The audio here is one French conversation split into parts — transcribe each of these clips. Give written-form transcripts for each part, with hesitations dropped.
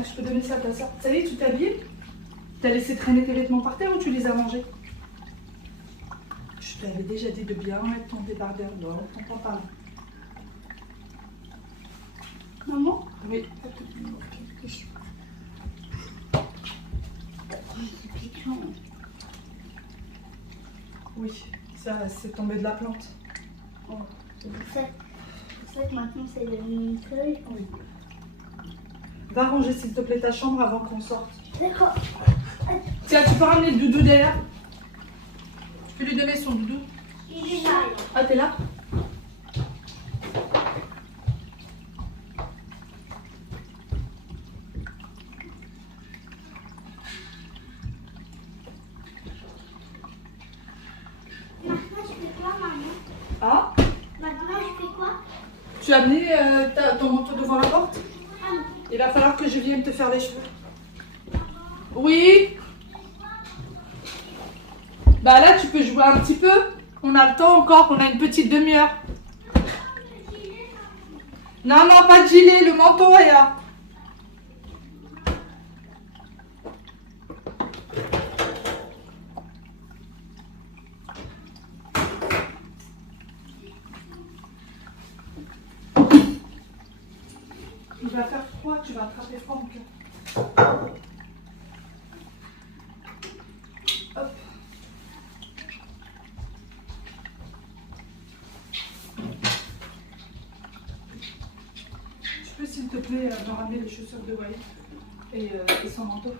Tiens, je peux donner ça à ta soeur. Ça y est, tu t'es habillée? T'as laissé traîner tes vêtements par terre ou tu les as rangés? Je t'avais déjà dit de bien mettre ton débardeur dehors, ton pantalon. Maman? Oui. C'est piquant. Oui, ça c'est tombé de la plante. Oh, c'est pour ça que maintenant c'est devenu une feuille. Oui. Va ranger s'il te plaît ta chambre avant qu'on sorte. D'accord. Tiens, tu peux ramener le doudou derrière? Tu peux lui donner son doudou? Il est là. Ah, t'es là? Maintenant je fais quoi, maman? Ah? Maintenant je fais quoi? Tu as amené ton manteau devant la porte? Ah non. Il va falloir que je vienne te faire les cheveux. Oui? Bah là, tu peux jouer un petit peu. On a le temps encore, on a une petite demi-heure. Non, non, pas de gilet, le manteau est là. Il va faire froid, tu vas attraper froid, mon cœur. Hop. Tu peux, s'il te plaît, me ramener les chaussures de Wyatt et son manteau.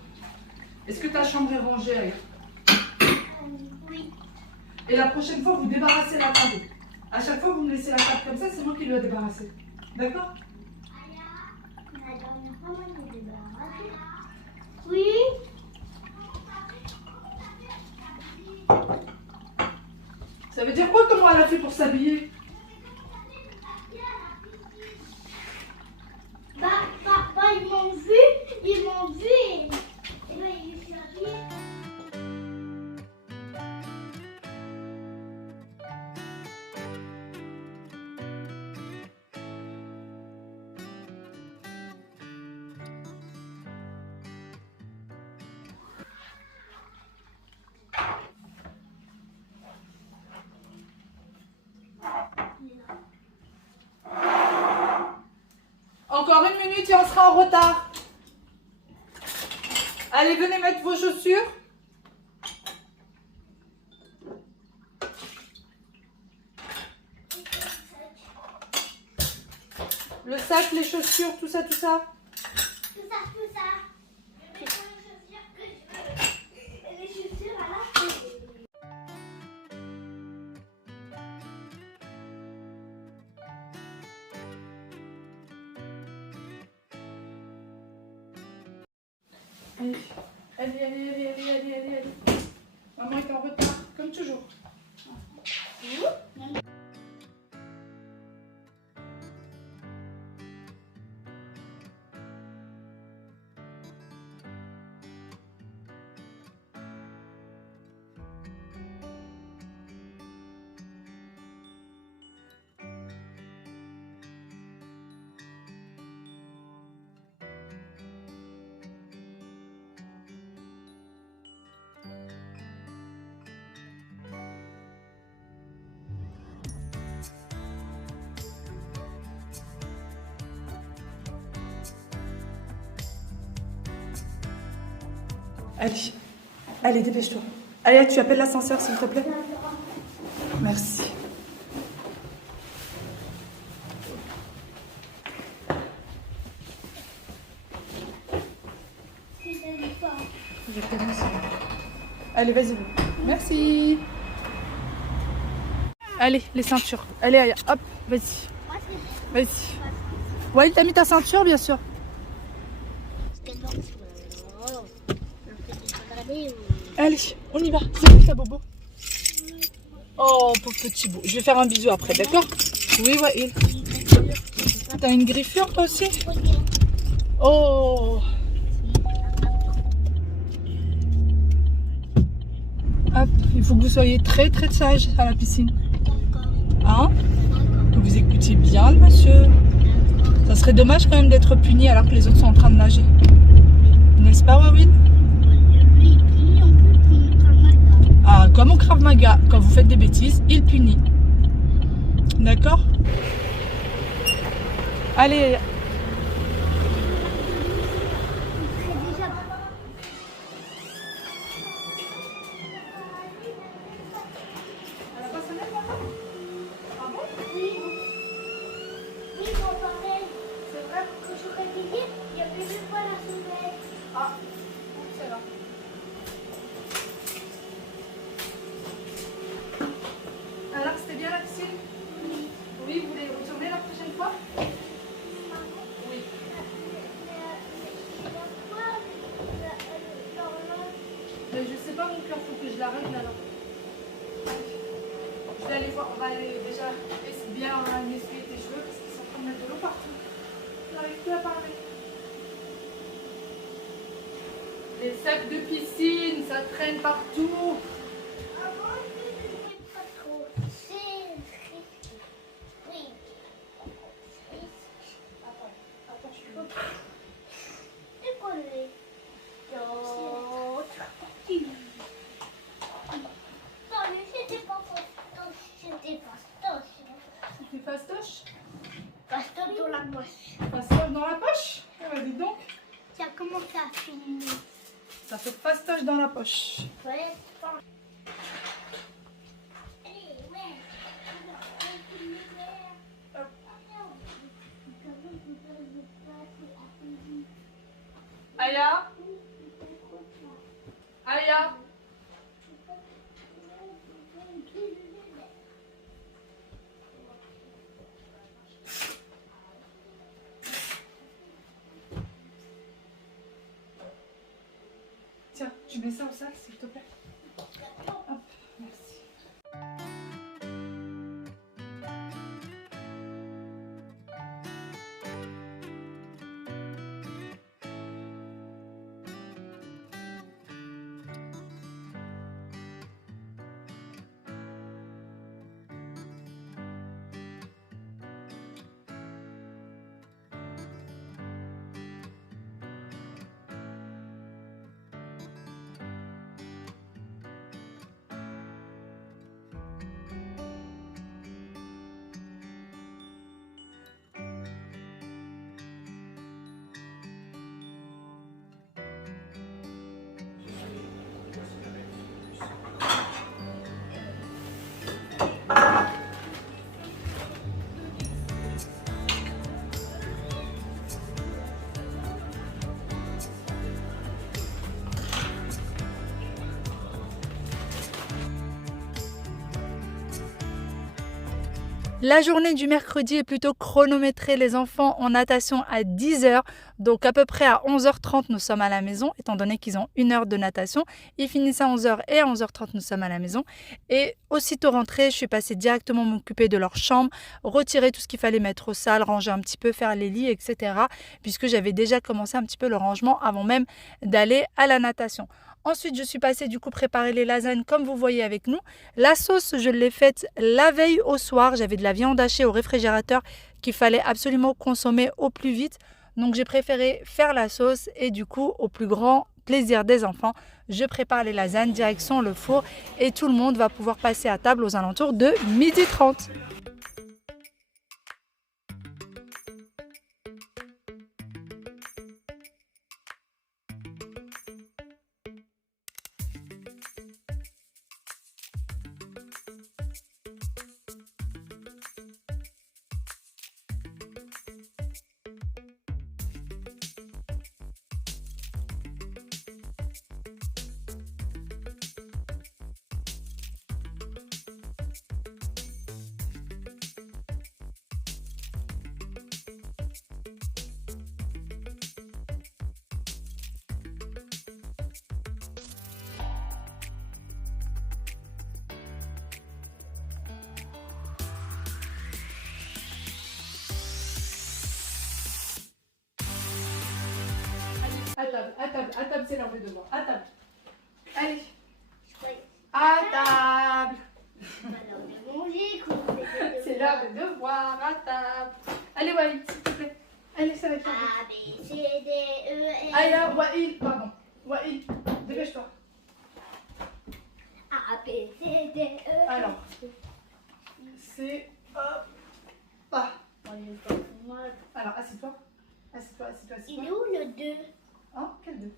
Est-ce que ta chambre est rangée, Aya? Oui. Et la prochaine fois, vous débarrassez la table. À chaque fois que vous me laissez la table comme ça, c'est moi qui dois débarrasser. D'accord? La dernière fois, moi je l'ai débarrassé. Oui. Ça veut dire quoi, comment elle a fait pour s'habiller? Ils m'ont vu et ben, ils sont habillés. Encore une minute et on sera en retard. Allez, venez mettre vos chaussures. Le sac, les chaussures, tout ça, tout ça. Tout ça. Je mets les chaussures que je veux. Les chaussures à la fin. Allez. Maman est en retard, comme toujours. Allez, dépêche-toi. Allez, tu appelles l'ascenseur, s'il te plaît. Merci. Je commence. Allez, vas-y. Merci. Allez, les ceintures. Allez, hop, vas-y. Ouais, t'as mis ta ceinture, bien sûr. Allez, on y va. C'est ça, Bobo. Oh, pauvre petit beau. Je vais faire un bisou après, d'accord? Oui, ouais. T'as une griffure, toi aussi? Oh. Hop, il faut que vous soyez très très sage à la piscine. Hein? Que vous écoutiez bien le monsieur. Ça serait dommage quand même d'être puni alors que les autres sont en train de nager. gars, quand vous faites des bêtises, il punit. D'accord? Allez. Oui. Oui, mon pareil. C'est vrai, quand je réveillais, il y avait deux fois la sonnette. Ah, c'est là. Alors, c'était bien la piscine? Oui. Oui, vous voulez retourner la prochaine fois? Oui. Mais je sais pas mon cœur, faut que je la règle alors. Je vais aller voir, on va aller déjà bien essuyer tes cheveux parce qu'ils sont en train de mettre de l'eau partout. J'arrive plus à parler. Les sacs de piscine, ça traîne partout. Avant, je ne pas trop. C'est risqué. Oui. Attends, je suis là. C'est quoi lui? Non, mais c'était pas fastoche. C'était fastoche. C'était fastoche? Fastoche dans la poche. Fastoche dans la poche? Ouais, dis donc. Ça commence à filmer. Ça fait fastoche dans la poche. Ouais, c'est pas... Allez, ouais. Aya? Aya? Tiens, tu mets ça au sac, s'il te plaît. Hop, merci. La journée du mercredi est plutôt chronométrée. Les enfants en natation à 10h. Donc à peu près à 11h30, nous sommes à la maison, étant donné qu'ils ont 1 heure de natation. Ils finissent à 11h et à 11h30, nous sommes à la maison. Et aussitôt rentrée, je suis passée directement m'occuper de leur chambre, retirer tout ce qu'il fallait mettre au sale, ranger un petit peu, faire les lits, etc. Puisque j'avais déjà commencé un petit peu le rangement avant même d'aller à la natation. Ensuite, je suis passée du coup préparer les lasagnes comme vous voyez avec nous. La sauce, je l'ai faite la veille au soir. J'avais de la viande hachée au réfrigérateur qu'il fallait absolument consommer au plus vite. Donc j'ai préféré faire la sauce et du coup, au plus grand plaisir des enfants, je prépare les lasagnes direction le four et tout le monde va pouvoir passer à table aux alentours de 12h30. À table, c'est l'heure de devoir. À table. Allez. À table. C'est l'heure de devoir. À table. Allez, Waïl, s'il te plaît. Allez, ça va être A, B, C, D, E, F. Allez, Waïl, pardon. Waïl, dépêche-toi. A, A, B, C, D, E. Alors, c'est... Hop. Ah. Alors, assieds-toi. Assieds-toi, assieds-toi, Il assieds-toi. est où le 2? Hein? Quel 2?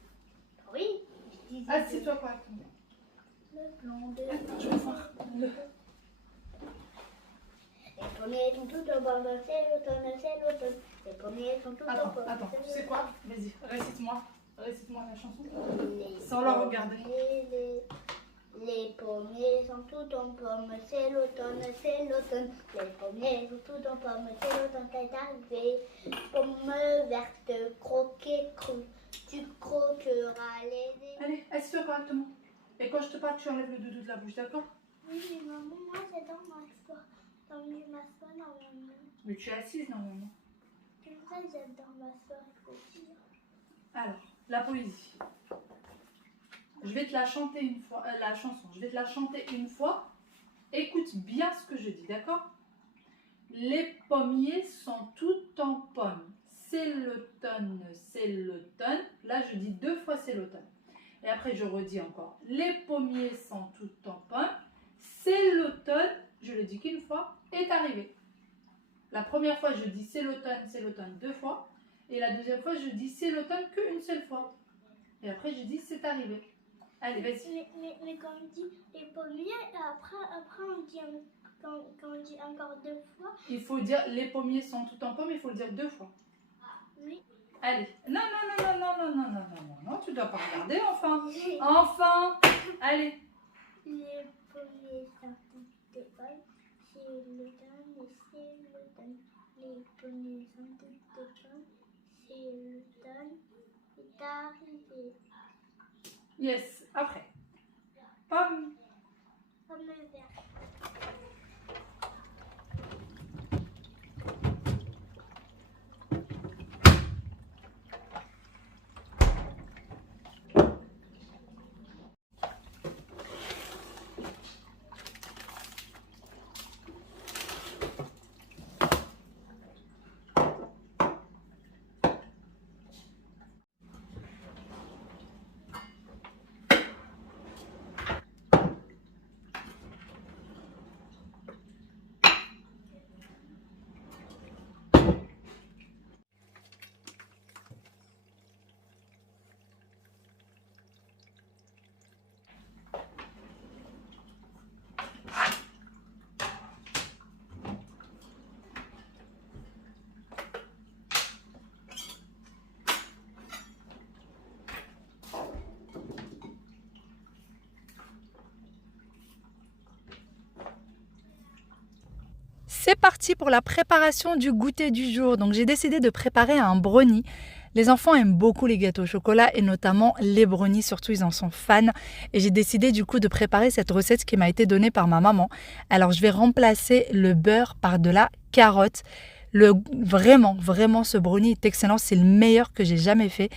Oui. je disais Assieds-toi correctement. deux. Le plan 2. Attends, je vais voir. Les premiers sont tous en pomme, c'est l'automne, c'est l'automne. Les premiers sont tous en Attends, pomme. attends. Tu sais quoi? Vas-y, récite-moi. Récite-moi la chanson. Les Sans la regarder. Les pommiers sont tout en pommes, c'est l'automne, c'est l'automne. Les pommiers sont tout en pommes, c'est l'automne, c'est arrivé. Pommes vertes, croquées crues, tu croqueras les... Allez, assieds-toi correctement. Et quand je te parle, tu enlèves le doudou de la bouche, d'accord? Oui, mais maman, moi c'est dans ma soie. Dans ma soie, normalement. Mais tu es assise normalement. C'est pour ça que j'aime dans ma soie, il faut dire. Alors, la poésie. Je vais te la chanter une fois, la chanson. Je vais te la chanter une fois. Écoute bien ce que je dis, d'accord? Les pommiers sont tout en pommes. C'est l'automne, c'est l'automne. Là, je dis 2 fois c'est l'automne. Et après, je redis encore. Les pommiers sont tout en pommes. C'est l'automne, je le dis qu'une fois, est arrivé. La première fois, je dis c'est l'automne 2 fois. Et la deuxième fois, je dis c'est l'automne qu'une seule fois. Et après, je dis c'est arrivé. Allez, vas-y. Mais quand on dit les pommiers, après on dit, quand on dit encore 2 fois. Il faut dire les pommiers sont tout en pommes, il faut le dire 2 fois. Oui. Allez. Non, tu dois pas regarder, enfin. Enfin. Allez. Les pommiers sont toutes des pommes, c'est l'automne et c'est l'automne. Les pommiers sont toutes des pommes, c'est l'automne, c'est arrivé. Yes. Après. Pomme. Pomme verte. C'est parti pour la préparation du goûter du jour. Donc j'ai décidé de préparer un brownie. Les enfants aiment beaucoup les gâteaux au chocolat et notamment les brownies, surtout ils en sont fans. Et j'ai décidé du coup de préparer cette recette qui m'a été donnée par ma maman. Alors je vais remplacer le beurre par de la carotte. Vraiment, ce brownie est excellent. C'est le meilleur que j'ai jamais fait.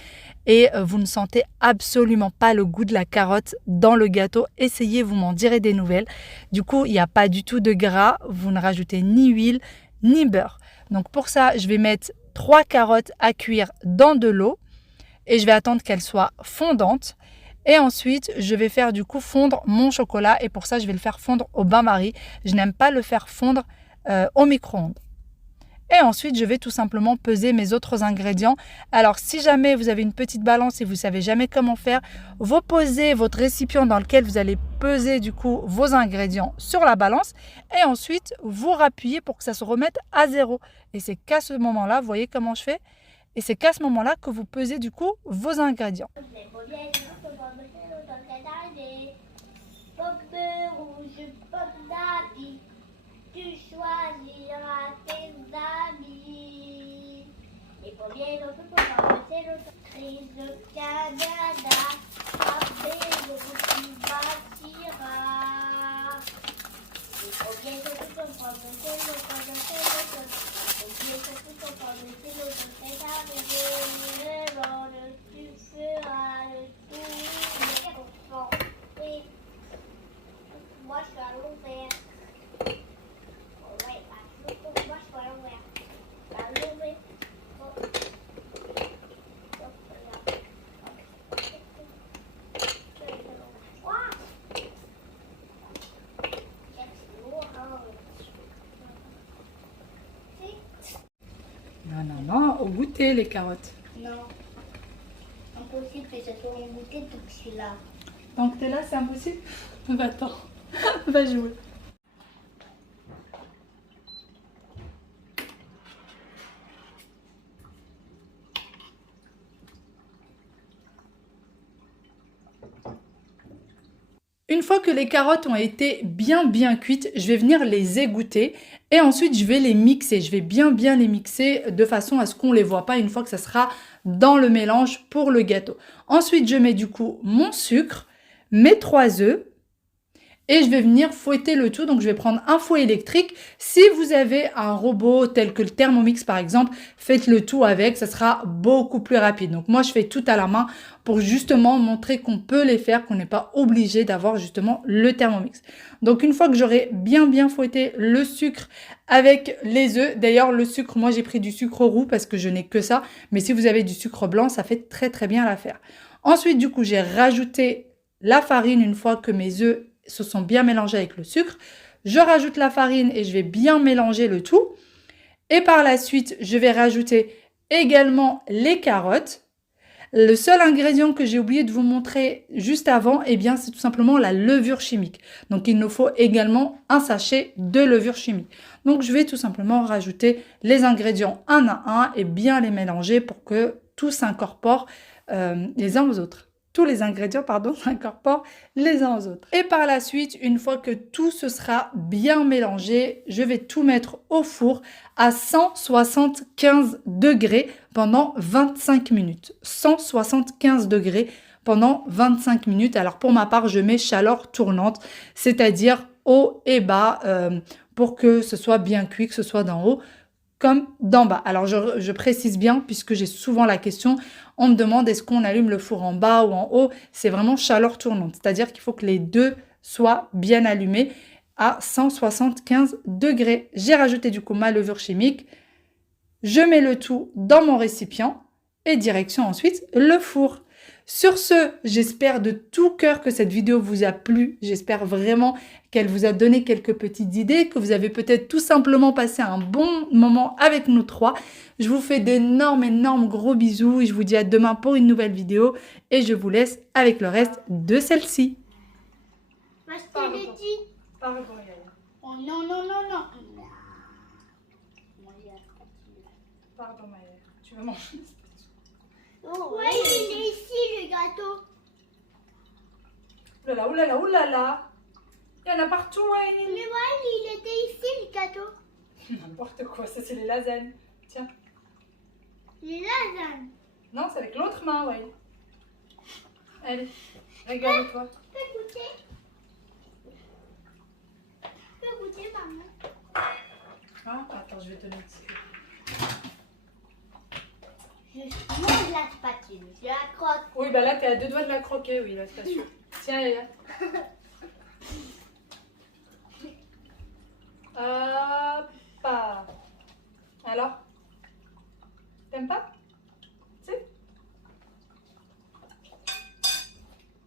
Et vous ne sentez absolument pas le goût de la carotte dans le gâteau. Essayez, vous m'en direz des nouvelles. Du coup, il n'y a pas du tout de gras. Vous ne rajoutez ni huile, ni beurre. Donc pour ça, je vais mettre 3 carottes à cuire dans de l'eau. Et je vais attendre qu'elles soient fondantes. Et ensuite, je vais faire du coup fondre mon chocolat. Et pour ça, je vais le faire fondre au bain-marie. Je n'aime pas le faire fondre au micro-ondes. Et ensuite, je vais tout simplement peser mes autres ingrédients. Alors, si jamais vous avez une petite balance et vous ne savez jamais comment faire, vous posez votre récipient dans lequel vous allez peser du coup vos ingrédients sur la balance. Et ensuite, vous rappuyez pour que ça se remette à 0. Et c'est qu'à ce moment-là, vous voyez comment je fais? Et c'est qu'à ce moment-là que vous pesez du coup vos ingrédients. Les pommiers sont toutes en pommes, c'est l'automne, c'est arrivé. Pomme rouge, pomme d'habit. Tu choisiras tes amis. Les pommiers sont tous en pommes, c'est l'automne. Crise Canada, appelez-le, tu bâtiras. Les pommiers sont tous en pommes, c'est l'automne, c'est l'automne. Les pommiers sont tous en pommes, c'est l'automne, c'est arrivé. Le monde, tu feras le tour des enfants. Oui. Moi, je suis à l'envers. goûter les carottes. Non. Impossible que ce soit un goûter tout que je suis là. Tant que t'es là, c'est impossible. Bah attends, va jouer. Une fois que les carottes ont été bien cuites, je vais venir les égoutter et ensuite je vais les mixer. Je vais bien les mixer de façon à ce qu'on ne les voit pas une fois que ça sera dans le mélange pour le gâteau. Ensuite, je mets du coup mon sucre, mes 3 œufs et je vais venir fouetter le tout. Donc, je vais prendre un fouet électrique. Si vous avez un robot tel que le Thermomix par exemple, faites le tout avec, ça sera beaucoup plus rapide. Donc, moi, je fais tout à la main pour justement montrer qu'on peut les faire, qu'on n'est pas obligé d'avoir justement le Thermomix. Donc, une fois que j'aurai bien fouetté le sucre avec les œufs, d'ailleurs, le sucre, moi, j'ai pris du sucre roux parce que je n'ai que ça. Mais si vous avez du sucre blanc, ça fait très bien l'affaire. Ensuite, du coup, j'ai rajouté la farine une fois que mes œufs se sont bien mélangés avec le sucre. Je rajoute la farine et je vais bien mélanger le tout. Et par la suite, je vais rajouter également les carottes. Le seul ingrédient que j'ai oublié de vous montrer juste avant, eh bien, c'est tout simplement la levure chimique. Donc, il nous faut également un sachet de levure chimique. Donc, je vais tout simplement rajouter les ingrédients un à un et bien les mélanger pour que tout s'incorpore les uns aux autres. Tous les ingrédients, s'incorporent les uns aux autres. Et par la suite, une fois que tout se sera bien mélangé, je vais tout mettre au four à 175 degrés pendant 25 minutes. 175 degrés pendant 25 minutes. Alors pour ma part, je mets chaleur tournante, c'est-à-dire haut et bas pour que ce soit bien cuit, que ce soit d'en haut comme d'en bas. Alors je précise bien puisque j'ai souvent la question, on me demande est-ce qu'on allume le four en bas ou en haut? C'est vraiment chaleur tournante, c'est-à-dire qu'il faut que les deux soient bien allumés à 175 degrés. J'ai rajouté du coup ma levure chimique, je mets le tout dans mon récipient et direction ensuite le four. Sur ce, j'espère de tout cœur que cette vidéo vous a plu. J'espère vraiment qu'elle vous a donné quelques petites idées, que vous avez peut-être tout simplement passé un bon moment avec nous trois. Je vous fais d'énormes gros bisous et je vous dis à demain pour une nouvelle vidéo et je vous laisse avec le reste de celle-ci. Moi, je te l'ai dit. Pardon, Yaya. Oh non. Pardon, Maya. Tu veux manger? Oh, ouais, il est ici, le gâteau. Oulala. Il y en a partout, Wayne. Mais moi, il était ici, le gâteau. N'importe quoi, ça c'est les lasagnes. Tiens. Les lasagnes. Non, c'est avec l'autre main, Wayne. Allez, regarde-toi. Peux goûter. Peux goûter, maman. Ah, attends, je vais te mettre. Je mange la spatule, je la croque. Oui, bah là, t'es à 2 doigts de la croquer, oui, là, c'est sûr. Tiens, Yaya. Hop. Alors, t'aimes pas? Si?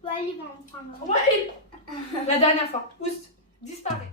Ouais, il va en prendre. Ouais. La dernière fois. Oust, disparaît.